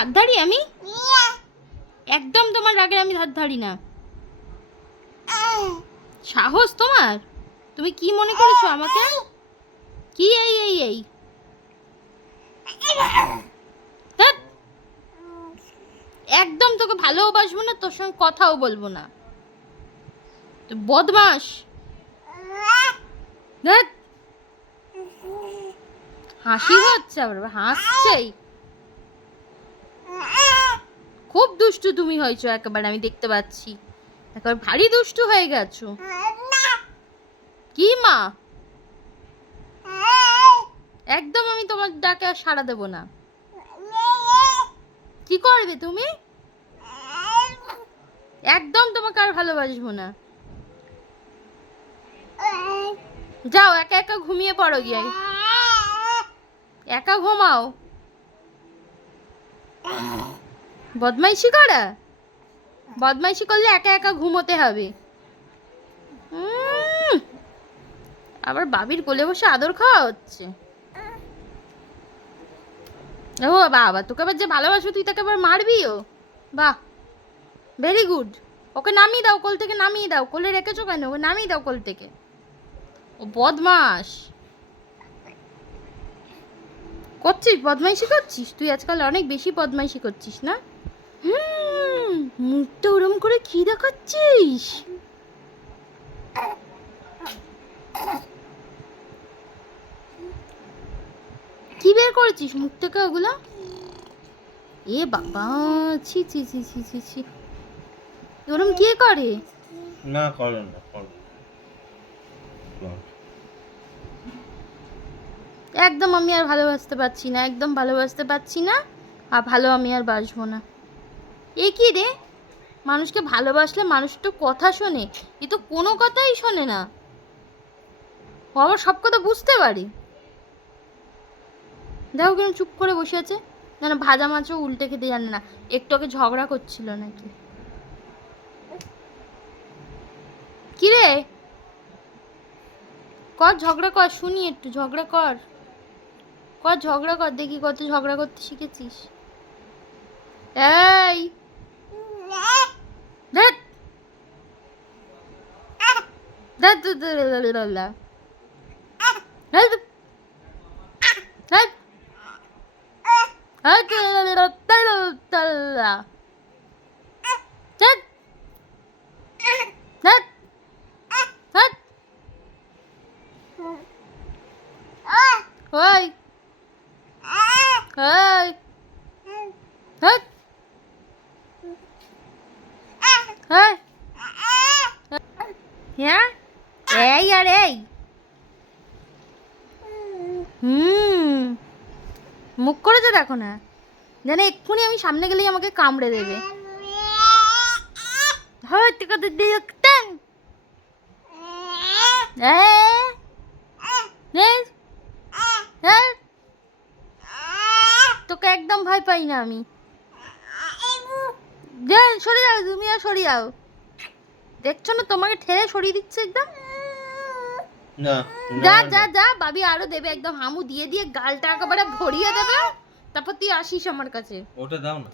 ধার ধারি আমি? একদম তোমার রাগের আমি ধার ধারি না। সাহস তোমার? তুমি কি মনে করেছো আমাকে? কি এই এই এই ধ্যাৎ, একদম তোকে ভালোবাসবো না, তোর সঙ্গে কথাও বলবো না। তো বদমাস। ধ্যাৎ, হাসি হচ্ছে আবার, হাসছেই। খুব দুষ্টু তুমি হয়েছো একেবারে, আমি দেখতে পাচ্ছি। একেবারে ভারী দুষ্টু হয়ে গেছো। কি মা? একদম আমি তোমার ডাকে আর সাড়া দেবো না। কি করবে তুমি? একদম তোমাকে আর ভালোবাসবো না। যাও একা একা ঘুমিয়ে পড়ো গিয়ে, একা ঘুমাও। বদমাইশি করা, বদমাইশি করলে একা একা ঘুমোতে হবে। আবার বাবির কোলে বসে আদর খাওয়া হচ্ছে। ও বাবা, তোকে আবার যে ভালোবাসো তুই তাকে আবার মারবিও? বাহ, ভেরি গুড। ওকে নামিয়ে দাও কোল থেকে, নামিয়ে দাও। কোলে রেখেছো কেন? ওকে নামিয়ে দাও কোল থেকে। ও বদমাস করছিস, বদমাইশি করছিস তুই আজকাল, অনেক বেশি বদমাইশি করছিস না? মুখটা ওরম করে কি দেখাচ্ছিস? কি বের করেছিস মুখ থেকে ওগুলো? এ বাবা, ছি ছি ছি ছি ছি ছি, ওরম কে করে? না করো না, করো। একদম আমি আর ভালোবাসতে পারছি না, একদম ভালোবাসতে পারছি না। আর ভালো আমি আর বাসবো না। এ কি রে, মানুষকে ভালোবাসলে মানুষ তো কথা শোনে, এ তো কোনো কথাই শোনে না। ও আবার সব কথা বুঝতে পারি। দেখো কেন চুপ করে বসে আছে, যেন ভাজা মাছও উল্টে খেতে জানে না। একটু আগে ঝগড়া করছিল নাকি? কি রে, কর ঝগড়া কর, শুনি একটু ঝগড়া কর। কর ঝগড়া কর, দেখি কত ঝগড়া করতে শিখেছিস। এই ধ্যাৎ, ধ্যাৎ, ওই ওই হ্যাঁ, হ্যাঁ, হ্যাঁ, এই আর এই। মুখ করেছে দেখো না, যেন এক্ষুনি আমি সামনে গেলেই আমাকে কামড়ে দেবে। হয়তো কত দেখতেন। তোকে একদম ভয় পাই না আমি। সরে যাও, তুমি আর সরে যাও। দেখছো না তোমাকে ঠেলে সরিয়ে দিচ্ছে একদম। না যা যা যা, বাবি আরো দেবে, একদম হামু দিয়ে দিয়ে গালটা একেবারে ভরিয়ে দেবে। তারপর তুই আসিস আমার কাছে। ওটা দাও না।